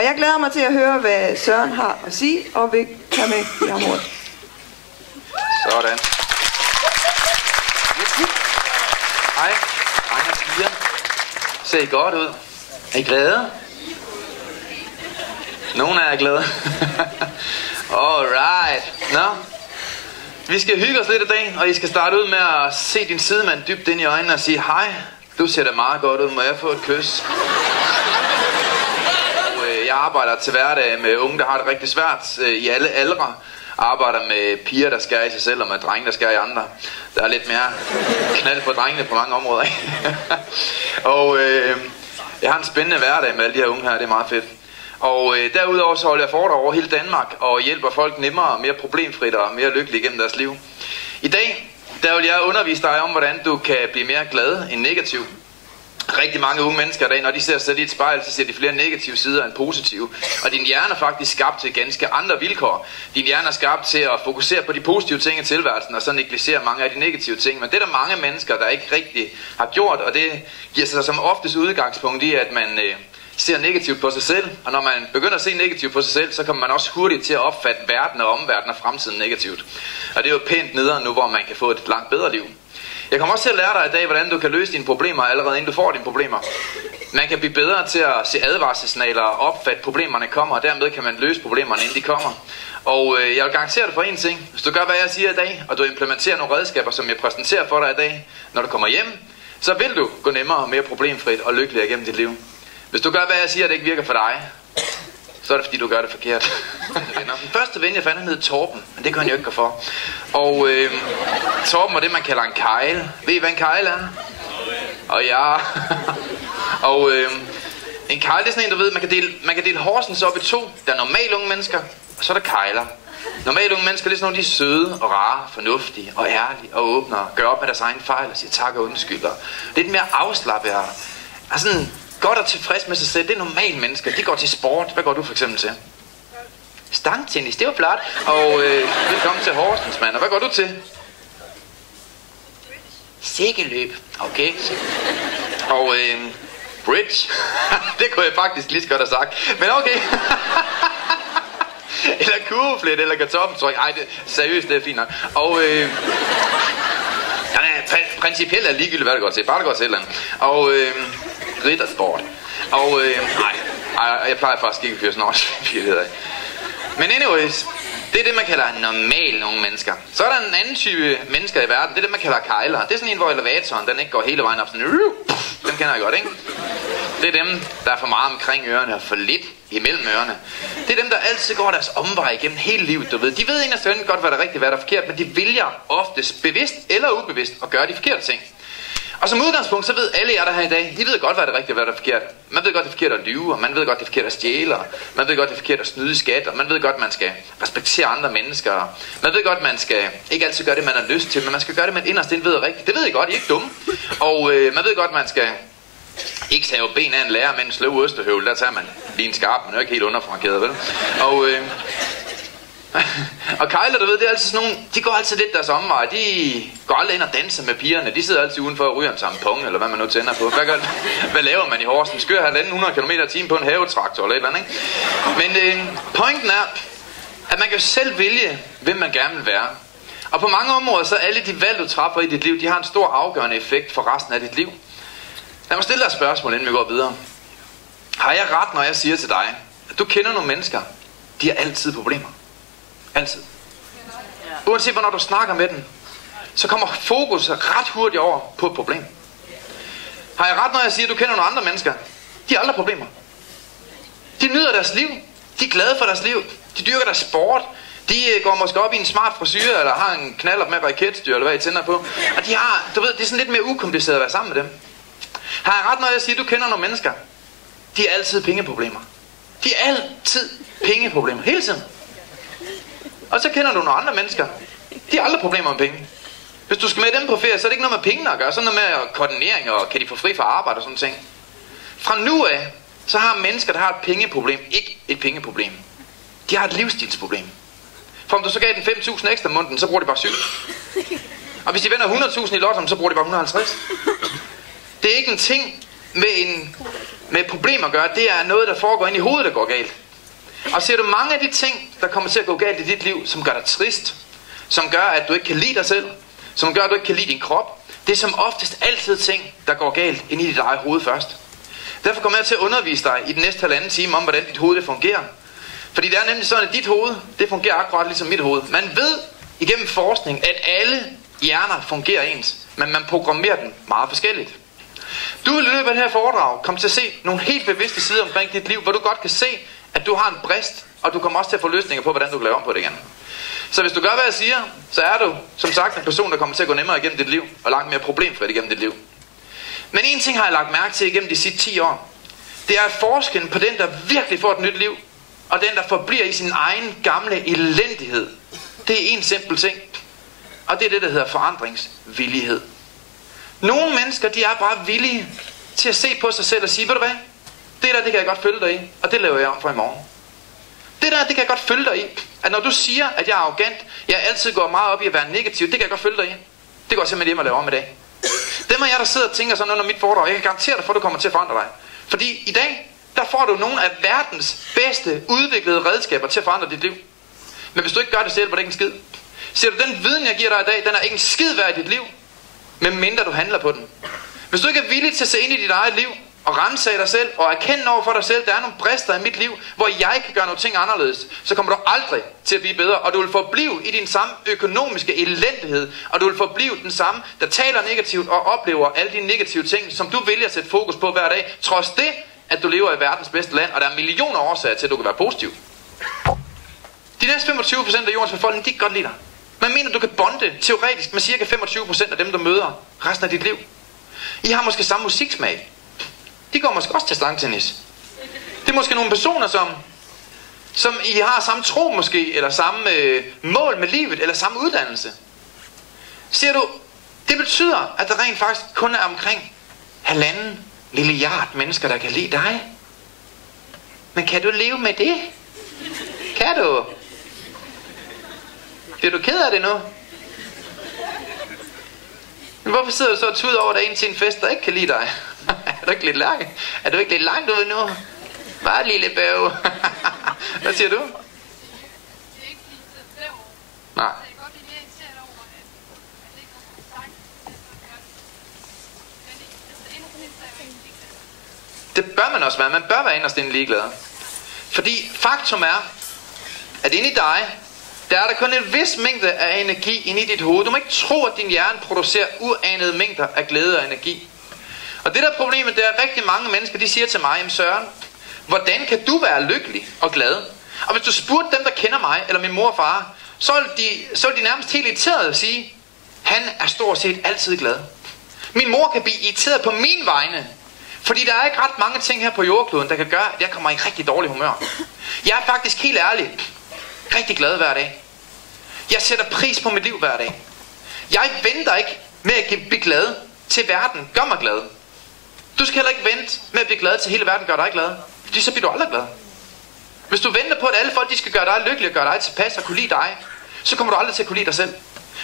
Og jeg glæder mig til at høre, hvad Søren har at sige, og vil tage med i området. Sådan. Hej, drenge og piger. Ser I godt ud? Er I glade? Nogle af jer er glade. Alright. Nå. Vi skal hygge os lidt i dag, og I skal starte ud med at se din sidemand dybt ind i øjnene og sige, hej, du ser da meget godt ud, må jeg få et kys? Jeg arbejder til hverdag med unge, der har det rigtig svært i alle aldre. Arbejder med piger, der skærer i sig selv, og med drenge, der skærer i andre. Der er lidt mere knald på drengene på mange områder. Og jeg har en spændende hverdag med alle de her unge her, det er meget fedt. Og derudover så holder jeg foredrag over hele Danmark og hjælper folk nemmere, mere problemfrit og mere lykkeligt gennem deres liv. I dag, der vil jeg undervise dig om, hvordan du kan blive mere glad end negativ. Rigtig mange unge mennesker i dag, når de ser sig selv i et spejl, så ser de flere negative sider end positive. Og din hjerne er faktisk skabt til ganske andre vilkår. Din hjerne er skabt til at fokusere på de positive ting i tilværelsen, og så negligere mange af de negative ting. Men det er der mange mennesker, der ikke rigtig har gjort, og det giver sig som oftest udgangspunkt i, at man ser negativt på sig selv. Og når man begynder at se negativt på sig selv, så kommer man også hurtigt til at opfatte verden og omverdenen og fremtiden negativt. Og det er jo pænt nederen nu, hvor man kan få et langt bedre liv. Jeg kommer også til at lære dig i dag, hvordan du kan løse dine problemer allerede inden du får dine problemer. Man kan blive bedre til at se advarselssignaler og opfatte problemerne kommer, og dermed kan man løse problemerne inden de kommer. Og jeg vil garantere dig for en ting. Hvis du gør, hvad jeg siger i dag, og du implementerer nogle redskaber, som jeg præsenterer for dig i dag, når du kommer hjem, så vil du gå nemmere og mere problemfrit og lykkeligere gennem dit liv. Hvis du gør, hvad jeg siger, det ikke virker for dig, så er det fordi, du gør det forkert. Den første ven, jeg fandt, han hed Torben, men det kan han jo ikke gå for. Og Torben var det, man kalder en kejle. Ved I, hvad en kejle er? Og ja. Og en kejle, det er sådan en, du ved, man kan dele Horsens op i to. Der er normale unge mennesker, og så er der kejler. Normale unge mennesker, det er sådan nogle, de er søde og rare, fornuftige og ærlige og åbne og gør op med deres egen fejl og siger tak og undskylder. Lidt mere afslappet og er sådan godt og tilfreds med sig selv. Det er normale mennesker. De går til sport. Hvad går du for eksempel til? Stangtennis, det var flot. Og velkommen til Horsens, mand. Og hvad går du til? Sikkeløb. Okay. Og bridge. Det kunne jeg faktisk lige så godt have sagt. Men okay. Eller kurveflet, eller kartoffeltryk. Ej, seriøst, det er fint nok. Og principielt er ligegyldigt, hvad det går til. Bare det går til et eller andet. Og riddersport. Og jeg plejer faktisk ikke at fyre sådan noget. Men anyways, det er det, man kalder normale unge mennesker. Så er der en anden type mennesker i verden. Det er det, man kalder kejler. Det er sådan en, hvor elevatoren den ikke går hele vejen op. Sådan, dem kender jeg godt, ikke? Det er dem, der er for meget omkring ørerne og for lidt imellem ørerne. Det er dem, der altid går deres omvej igennem hele livet, du ved. De ved inderst inde godt, hvad der er rigtigt, hvad der er forkert, men de vælger oftest bevidst eller ubevidst at gøre de forkerte ting. Og som udgangspunkt, så ved alle jer der her i dag, I ved godt, hvad der er rigtigt, hvad der er forkert. Man ved godt, det er forkert at lyve, og man ved godt, det er forkert at stjæle, og man ved godt, det er forkert at snyde skat, og man ved godt, man skal respektere andre mennesker. Man ved godt, man skal ikke altid gøre det, man har lyst til, men man skal gøre det, man inderst inde ved rigtigt. Det ved I godt, I er ikke dumme. Og man ved godt, man skal ikke tage ben af en lærer med en sløv ostehøvel. Der tager man lige en skarp, men er ikke helt underfrankeret, vel? Og kejler, du ved, det er altid sådan nogle, de går altid lidt deres omvej. De går aldrig ind og danser med pigerne. De sidder altid udenfor og ryger en tampon, eller hvad man nu tænder på. Hvad laver man i Horsens? Skør 100 km/t på en havetraktor eller et eller andet, ikke? Men pointen er, at man kan selv vælge, hvem man gerne vil være. Og på mange områder, så alle de valg, du træffer i dit liv, de har en stor afgørende effekt for resten af dit liv. Lad mig stille dig et spørgsmål, inden vi går videre. Har jeg ret, når jeg siger til dig, at du kender nogle mennesker, de har altid problemer? Altid. Uanset hvornår du snakker med dem, så kommer fokus ret hurtigt over på et problem. Har jeg ret, når jeg siger, at du kender nogle andre mennesker? De har aldrig problemer. De nyder deres liv. De er glade for deres liv. De dyrker deres sport. De går måske op i en smart frisyr, eller har en knallert med raketstyr, eller hvad I tænder på. Og de har, du ved, det er sådan lidt mere ukompliceret at være sammen med dem. Har jeg ret, når jeg siger, at du kender nogle mennesker? De har altid pengeproblemer. De har altid pengeproblemer. Hele tiden. Og så kender du nogle andre mennesker. De har aldrig problemer med penge. Hvis du skal med dem på ferie, så er det ikke noget med pengene at gøre. Så er det noget med koordinering, og kan de få fri fra arbejde og sådan ting. Fra nu af, så har mennesker, der har et pengeproblem, ikke et pengeproblem. De har et livsstilsproblem. For om du så gav den 5.000 ekstra måneden, så bruger de bare 7. Og hvis de vinder 100.000 i lotto, så bruger de bare 150. Det er ikke en ting med en med problemer at gøre, det er noget, der foregår ind i hovedet, der går galt. Og ser du mange af de ting, der kommer til at gå galt i dit liv, som gør dig trist, som gør, at du ikke kan lide dig selv, som gør, at du ikke kan lide din krop, det er som oftest altid ting, der går galt ind i dit eget hoved først. Derfor kommer jeg til at undervise dig i den næste halvanden time om, hvordan dit hoved det fungerer. Fordi det er nemlig sådan, at dit hoved, det fungerer akkurat ligesom mit hoved. Man ved igennem forskning, at alle hjerner fungerer ens, men man programmerer dem meget forskelligt. Du vil i løbet af det her foredrag komme til at se nogle helt bevidste sider omkring dit liv, hvor du godt kan se, at du har en brist, og du kommer også til at få løsninger på, hvordan du kan lave om på det igen. Så hvis du gør, hvad jeg siger, så er du, som sagt, en person, der kommer til at gå nemmere igennem dit liv, og langt mere problemfrit igennem dit liv. Men en ting har jeg lagt mærke til igennem de sidste 10 år. Det er forskellen på den, der virkelig får et nyt liv, og den, der forbliver i sin egen gamle elendighed. Det er en simpel ting. Og det er det, der hedder forandringsvillighed. Nogle mennesker, de er bare villige til at se på sig selv og sige, ved du hvad? Det der, det kan jeg godt følge dig i, og det laver jeg om for i morgen. Det der, det kan jeg godt følge dig i. At når du siger, at jeg er arrogant, jeg altid går meget op i at være negativ, det kan jeg godt følge dig i. Det går simpelthen hjem og lave om i dag. Dem af jer, der sidder og tænker sådan under mit foredrag, jeg kan garantere dig for, at du kommer til at forandre dig. Fordi i dag, der får du nogle af verdens bedste udviklede redskaber til at forandre dit liv. Men hvis du ikke gør det, så hjælper det ikke en skid. Ser du, den viden, jeg giver dig i dag, den er ikke en skid værd i dit liv, medmindre du handler på den. Hvis du ikke er villig til at se ind i dit eget liv, og ransage dig selv, og erkende over for dig selv, der er nogle brister i mit liv, hvor jeg kan gøre nogle ting anderledes, så kommer du aldrig til at blive bedre, og du vil forblive i din samme økonomiske elendighed, og du vil forblive den samme, der taler negativt og oplever alle de negative ting, som du vælger at sætte fokus på hver dag, trods det, at du lever i verdens bedste land, og der er millioner årsager til, at du kan være positiv. De næste 25% af jordens befolkning, de kan godt lide dig. Man mener, du kan bonde teoretisk med cirka 25% af dem, du møder resten af dit liv. I har måske samme musiksmag. De går måske også til stangtennis. Det er måske nogle personer, som I har samme tro måske, eller samme mål med livet, eller samme uddannelse. Ser du, det betyder, at der rent faktisk kun er omkring 1,5 milliard mennesker, der kan lide dig. Men kan du leve med det? Kan du? Bliver du ked af det nu? Men hvorfor sidder du så og tuder over, der er en til en fest, der ikke kan lide dig? Er du ikke lidt langt? Er du ikke lidt langt ude nu? Bare lille bøv. Hvad siger du? Nej. Det bør man også være. Man bør være inderst inde ligeglad. Fordi faktum er, at inde i dig, der er der kun en vis mængde af energi inde i dit hoved. Du må ikke tro, at din hjerne producerer uanede mængder af glæde og energi. Og det der problemet, det er, at rigtig mange mennesker, de siger til mig, jamen Søren, hvordan kan du være lykkelig og glad? Og hvis du spurgte dem, der kender mig, eller min mor og far, så vil de nærmest helt irriteret sige, han er stort set altid glad. Min mor kan blive irriteret på min vegne, fordi der er ikke ret mange ting her på jordkloden, der kan gøre, at jeg kommer i rigtig dårlig humør. Jeg er faktisk helt ærlig rigtig glad hver dag. Jeg sætter pris på mit liv hver dag. Jeg venter ikke med at blive glad til verden gør mig glad. Du skal heller ikke vente med at blive glad til hele verden gør dig glad. Fordi så bliver du aldrig glad. Hvis du venter på, at alle folk de skal gøre dig lykkelig og gøre dig tilpas og kunne lide dig, så kommer du aldrig til at kunne lide dig selv.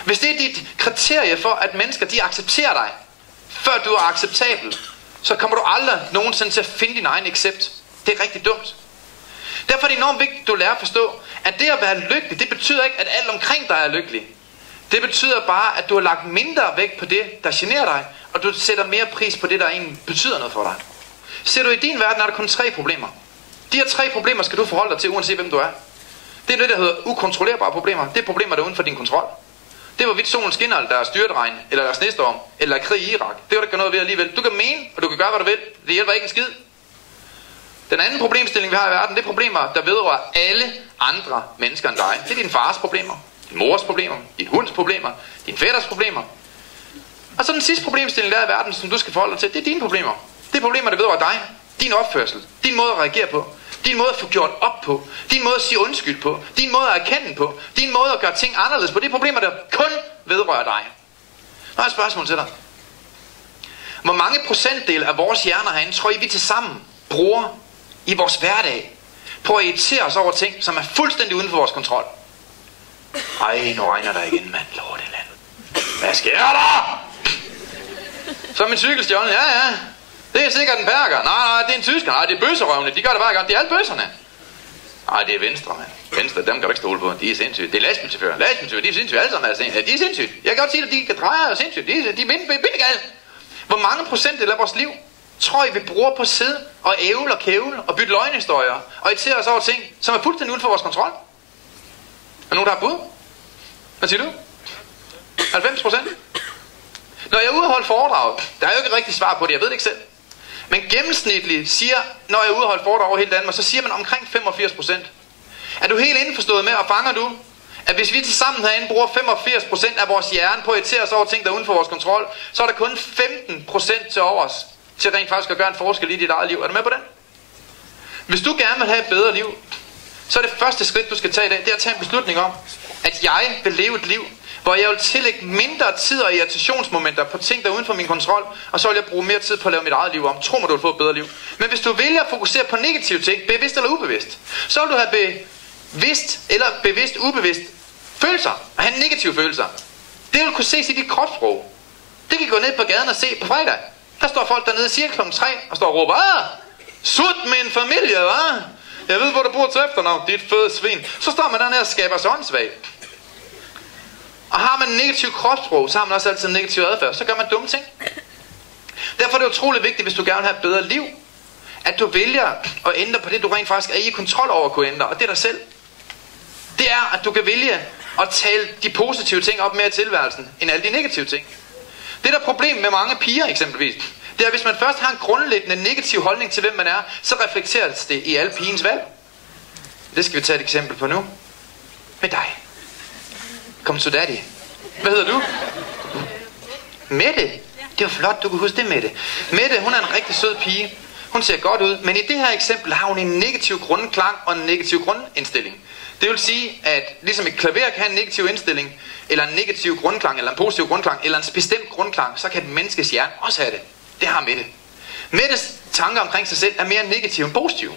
Hvis det er dit kriterie for, at mennesker de accepterer dig, før du er acceptabel, så kommer du aldrig nogensinde til at finde din egen accept. Det er rigtig dumt. Derfor er det enormt vigtigt, at du lærer at forstå, at det at være lykkelig, det betyder ikke, at alt omkring dig er lykkelig. Det betyder bare, at du har lagt mindre vægt på det, der generer dig, og du sætter mere pris på det, der egentlig betyder noget for dig. Ser du, i din verden er der kun 3 problemer. De her 3 problemer skal du forholde dig til, uanset hvem du er. Det er det, der hedder ukontrollerbare problemer. Det er problemer, der er uden for din kontrol. Det er, hvorvidt solen skinner, eller der er styrtregn, eller der er snestorm, eller der er krig i Irak. Det kan du ikke gøre noget ved alligevel. Du kan mene, og du kan gøre, hvad du vil. Det hjælper ikke en skid. Den anden problemstilling, vi har i verden, det er problemer, der vedrører alle andre mennesker end dig. Det er din fars problemer, din mors problemer, din hunds problemer, din fætters problemer. Og så den sidste problemstilling, der er i verden, som du skal forholde dig til, det er dine problemer. Det er problemer, der vedrører dig, din opførsel, din måde at reagere på, din måde at få gjort op på, din måde at sige undskyld på, din måde at erkende på, din måde at gøre ting anderledes på. Det er problemer, der kun vedrører dig. Nu har jeg et spørgsmål til dig. Hvor mange procentdel af vores hjerner herinde, tror I, vi tilsammen bruger i vores hverdag på at irritere os over ting, som er fuldstændig uden for vores kontrol? Ej, nu regner der igen, mand. Lorteland. Hvad sker der? Så er min cykel stjålet. Ja. Det er sikkert en perker. Nej, det er en tysker. Nej, det er bøsserøvne. De gør det hver gang. Det er alle bøsserne. Nej, det er Venstre, mand. Venstre, dem kan du ikke stole på. De er sindssygt. Det er lastbilchauffører. Lastbilchauffører, de er sindssygt. Alle sammen er sindssygt. Ja, de er sindssygt. Jeg kan godt sige, at de kan dreje og sindssygt. De er bindegale. Hvor mange procentdel af vores liv tror I, vi bruger på at sidde og ævle og kævle og bytte løgnhistorier og irritere os over ting, som er fuldstændig uden for vores kontrol? Er nogen, der har bud? Hvad siger du? 90%? Når jeg er ude og holde foredrag, der er jo ikke et rigtigt svar på det, jeg ved det ikke selv. Men gennemsnitligt siger, når jeg er ude og holde foredrag over hele Danmark, så siger man omkring 85%. Er du helt indforstået med, og fanger du, at hvis vi til sammen herinde bruger 85% af vores hjerne på at irritere os over ting, der er uden for vores kontrol, så er der kun 15% til overs til rent faktisk at gøre en forskel i dit eget liv. Er du med på den? Hvis du gerne vil have et bedre liv, så er det første skridt, du skal tage i dag, det er at tage en beslutning om, at jeg vil leve et liv, hvor jeg vil tillægge mindre tid og irritationsmomenter på ting, der er uden for min kontrol, og så vil jeg bruge mere tid på at lave mit eget liv om. Tro mig, du vil få et bedre liv. Men hvis du vælger at fokusere på negative ting, bevidst eller ubevidst, så vil du have bevidst eller bevidst ubevidst følelser, og have negative følelser. Det vil kunne ses i dit kropssprog. Det kan gå ned på gaden og se på fredag. Der står folk dernede cirka kl. 3 og står og råber, sut min familie, hva'? Jeg ved, hvor du bor til efternavn, dit fede svin. Så står man dernede og skaber sig åndssvagt. Og har man en negativ kropssprog, så har man også altid en negativ adfærd. Så gør man dumme ting. Derfor er det utroligt vigtigt, hvis du gerne vil have et bedre liv, at du vælger at ændre på det, du rent faktisk er i kontrol over at kunne ændre. Og det er dig selv. Det er, at du kan vælge at tale de positive ting op mere i tilværelsen, end alle de negative ting. Det der er problem med mange piger eksempelvis, det er, at hvis man først har en grundlæggende negativ holdning til, hvem man er, så reflekteres det i alle pigens valg. Det skal vi tage et eksempel på nu. Med dig. Kom så daddy. Hvad hedder du? Mette. Det var flot, du kan huske det, Mette. Mette, hun er en rigtig sød pige. Hun ser godt ud, men i det her eksempel har hun en negativ grundklang og en negativ grundindstilling. Det vil sige, at ligesom et klaver kan have en negativ indstilling, eller en negativ grundklang, eller en positiv grundklang, eller en bestemt grundklang, så kan et menneskes hjerne også have det. Det har Mette. Mettes tanker omkring sig selv er mere negative end positive.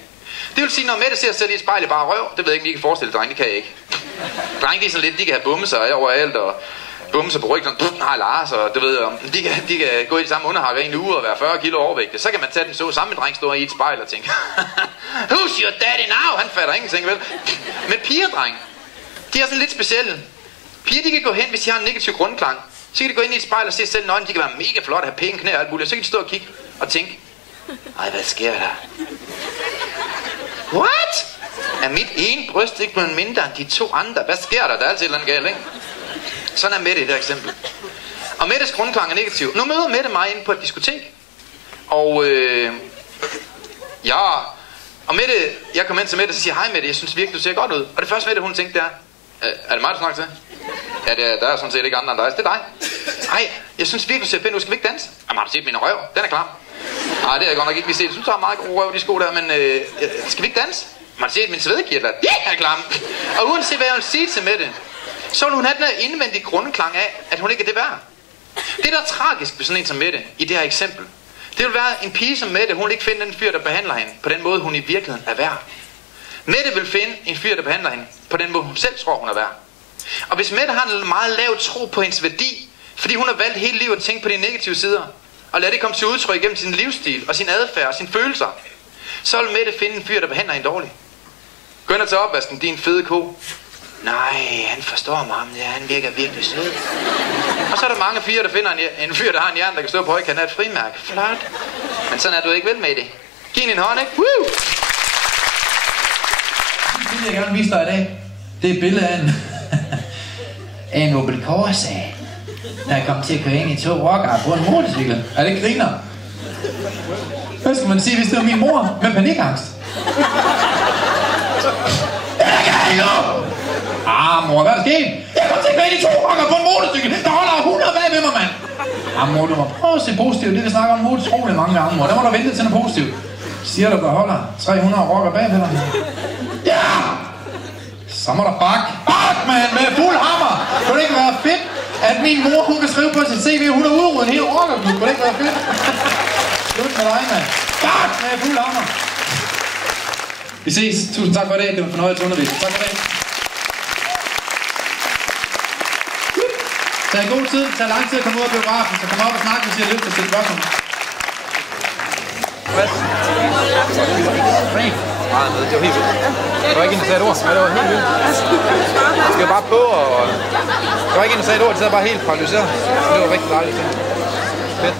Det vil sige, når Mette ser sig selv i et spejl i bare røv, det ved jeg ikke, om I kan forestille drenge, det kan jeg ikke. Drenge, de er sådan lidt, de kan have bumser overalt, og bumser på ryggen, har Lars, og du ved, de kan gå i det samme underhakker i en uge og være 40 kilo overvægtig. Så kan man tage den så samme dreng stå i et spejl og tænke, who's your daddy now? Han fatter ingenting, vel? Men pigerdreng, de er sådan lidt specielle. Piger, de kan gå hen, hvis de har en negativ grundklang. Så kan de gå ind i et spejl og se sig selv nøgen. De kan være mega flotte, have pæne knæ og alt muligt. Så kan de stå og kigge og tænke, ej, hvad sker der? What? Er mit ene bryst ikke blevet mindre end de to andre? Hvad sker der? Der er altid et eller andet galt, ikke? Sådan er Mette i det her eksempel. Og Mettes grundklang er negativ. Nu møder Mette mig inde på et diskotek. Og og Mette, jeg kommer ind til Mette og siger, hej Mette, jeg synes virkelig, du ser godt ud. Og det første Mette, hun tænkte, er det mig, du snakker til? Ja, der er sådan set ikke andre end dig. Det er dig. Ej, jeg synes virkelig, du ser pænt ud. Skal vi ikke danse? Jamen, har du set min røv? Den er klar. Nej, det har jeg godt nok ikke lige set. Jeg synes, du har meget god røv, de sko der, men skal vi ikke danse? Har du set min svedekirtler? Ja, jeg er klar. Og uanset hvad jeg vil sige til Mette, så vil hun have den her indvendige grundklang af, at hun ikke er det værd. Det, der er tragisk ved sådan en som Mette, i det her eksempel, det vil være en pige som Mette, hun vil ikke finde den fyr, der behandler hende på den måde, hun i virkeligheden er værd. Mette vil finde en fyr, der behandler hende på den måde, hun selv tror, hun er værd. Og hvis Mette har en meget lav tro på hendes værdi, fordi hun har valgt hele livet at tænke på de negative sider, og lade det komme til udtryk igennem sin livsstil og sin adfærd og sine følelser, så vil Mette finde en fyr, der behandler hende dårligt. Gå ind og tage opvasken, din fede ko. Nej, han forstår mig, ja, han virker virkelig sød. Og så er der mange fyre, der finder en fyr, der har en hjerne, der kan stå på højkant af et frimærke. Flot. Men sådan er du ikke vel med det. Giv hende en hånd, ikke? Woo! Det vil jeg gerne vise dig i dag. Det er et billede af en Opel Corsa, der er kommet til at køre ind i to rockere på en motorcykel. Er det griner? Hvad skal man sige, hvis det var min mor med panikangst? Mor, hvad er der sket? Jeg kommer til at køre ind i to rockere på en motorcykel. Der holder 100 bag ved mig, mand. Mor, du må prøve at se positivt. Det vi snakker om utroligt mange gange, mor. Der må du vente til noget positivt. Siger du, der holder 300 rockere bag ved dig? Ja! Så må der bak, mand, med fuld hammer. Kunne det ikke være fedt, at min mor, hun kan skrive på sit CV, hun har udryddet en hel rockerklub? Kunne det ikke være fedt? Slut med dig, mand. Bak med fuld hammer. Vi ses. Tusind tak for det. Det var en fornøjelse at undervise. Tak for det. Tag god tid. Tag lang tid at komme ud af biografen. Så kom op og snakke, hvis I har lyst til at stille spørgsmål. Hvad? Meget med, det var helt vildt. Der var ikke en, der sagde et ord, men det var helt vildt. Jeg skal bare på, og der var ikke en, der sagde et ord, det sad bare helt paralyseret. Det var rigtig dejligt. Fedt.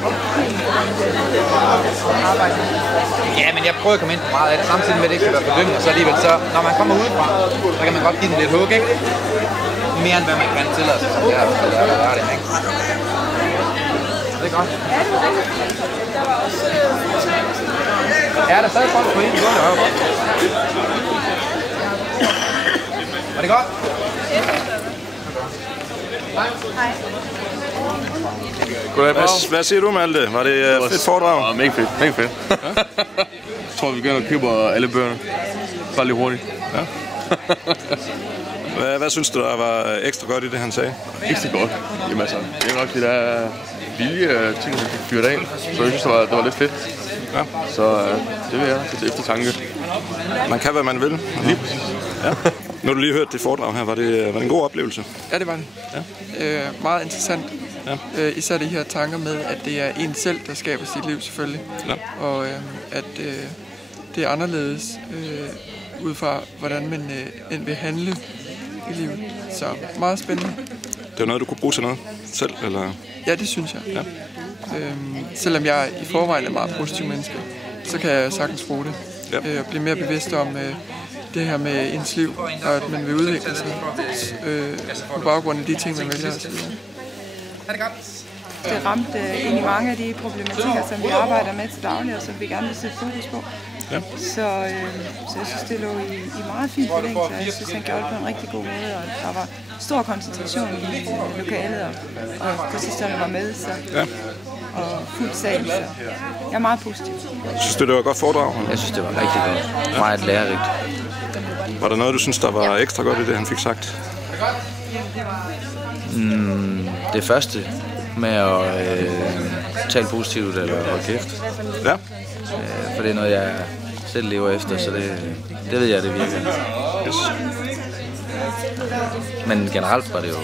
Ja, men jeg prøver at komme ind på meget af det, samtidig med, at det ikke skal være fordømmende, og så alligevel så, når man kommer udefra, så kan man godt give den lidt hug, ikke? Mere end hvad man kan tillade sig, som det her, ikke? Det er godt. Ja, der sad folk på en gård deroppe. Var det godt? Hej. Goddag. Hvad siger du, Malte? Var det fedt foredrag? Ja, mega fedt. Mega fedt. Jeg tror, vi begynder at købe alle bøgerne. Bare lige hurtigt. Ja. Hvad synes du, der var ekstra godt i det, han sagde? Ekstra godt. Jamen altså, det er nok det der vilje ting, vi fik fyret af. Så jeg synes, det var lidt fedt. Ja. Så det vil jeg til eftertanke. Man kan, hvad man vil. Lige præcis. Ja. Nu har du lige hørt det foredrag her. Var det en god oplevelse? Ja, det var det. Ja. Meget interessant. Ja. Især de her tanker med, at det er en selv, der skaber sit liv selvfølgelig. Ja. Og at det er anderledes ud fra, hvordan man vil handle i livet. Så meget spændende. Det var noget, du kunne bruge til noget selv? Eller? Ja, det synes jeg. Ja. Selvom jeg i forvejen er meget positiv menneske, så kan jeg sagtens bruge det. Ja. Og blive mere bevidst om det her med ens liv, og at man vil udvikle sig på baggrund af de ting, man vælger. Det ramte ind i mange af de problematikker, som vi arbejder med til daglig, og som vi gerne vil sætte fokus på. Ja. Så jeg synes, det lå i meget fin forlængelse, og jeg synes, han gjorde det på en rigtig god måde, og der var stor koncentration i lokalet, og kursisterne var med, så, og fuld sal, så jeg er meget positiv. Synes du, det var et godt foredrag? Jeg synes, det var rigtig godt. Meget lærerigt. Var der noget, du synes, der var ekstra godt i det, han fik sagt? Det første med at tale positivt eller holde kæft. Ja. For det er noget, jeg selv lever efter, så det ved jeg, det virker. Yes. Men generelt var det jo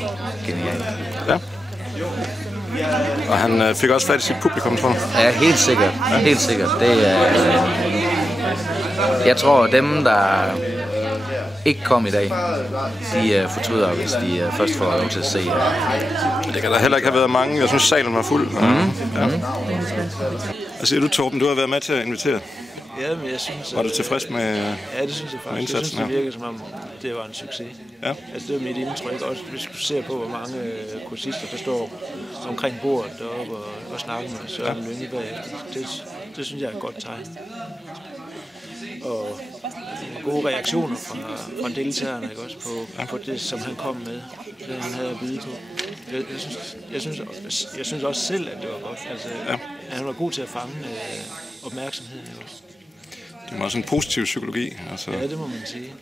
genialt. Ja. Og han fik også fat i sit publikum, tror jeg. Ja, helt sikkert. Ja. Helt sikkert. Det er, jeg tror, dem, der ikke kom i dag, de fortryder, hvis de først får lov til at se. Det kan der heller ikke have været mange. Jeg synes, salen var fuld. Ja. Hvad siger du, Torben? Du har været med til at invitere. Ja, men jeg synes... Var du tilfreds med Ja, det synes jeg faktisk. Jeg synes, det virker som om, det var en succes. Ja. Altså, det var mit indtryk. Også hvis du ser på, hvor mange kursister, der står omkring bordet deroppe og snakker med Søren Lynge bagefter. Det synes jeg er et godt tegn. Og gode reaktioner fra deltagerne, ikke også, på det, som han kom med, det han havde at byde på. Jeg synes også selv, at det var godt. Altså, han var god til at fange opmærksomheden. Også. Det var også en positiv psykologi. Altså. Ja, det må man sige.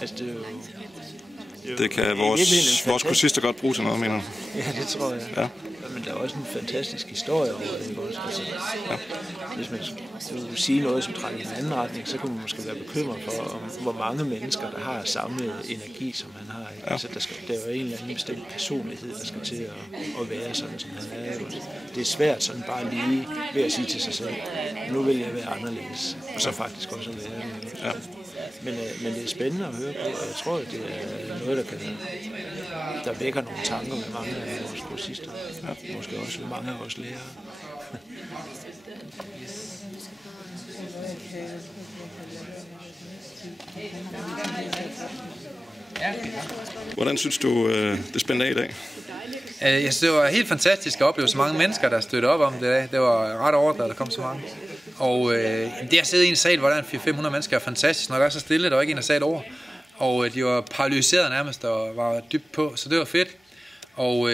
Altså, det er jo det kan vores kursister godt bruge til noget, mener du? Ja, det tror jeg. Ja. Men der er også en fantastisk historie over det, ikke også? Altså, hvis man skulle sige noget, som trækker i en anden retning, så kunne man måske være bekymret for, hvor mange mennesker, der har samme energi, som han har. Ikke? Ja. Altså, der er jo en eller anden bestemt personlighed, der skal til at være sådan, som han er. Ikke? Det er svært sådan bare lige ved at sige til sig selv, nu vil jeg være anderledes, og så faktisk også at være det. Ja. Men det er spændende at høre på, og jeg tror, at det er noget, der vækker nogle tanker med mange af vores kursister. Ja. Måske også med mange af vores lærere. Hvordan synes du, det spændte af i dag? Jeg synes, det var helt fantastisk at opleve så mange mennesker, der støttede op om det i dag. Det var ret overdrevet, at der kom så mange. Og det at sidde i en sal, hvor der er 400-500 mennesker, er fantastisk, når der er så stille, der var ikke en, der sagde et ord. Og de var paralyseret nærmest og var dybt på, så det var fedt. Og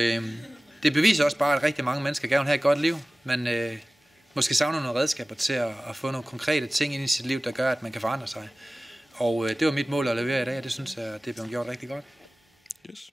det beviser også bare, at rigtig mange mennesker gerne vil have et godt liv, men måske savner nogle redskaber til at få nogle konkrete ting ind i sit liv, der gør, at man kan forandre sig. Og det var mit mål at levere i dag, og det synes jeg, det er blevet gjort rigtig godt. Yes.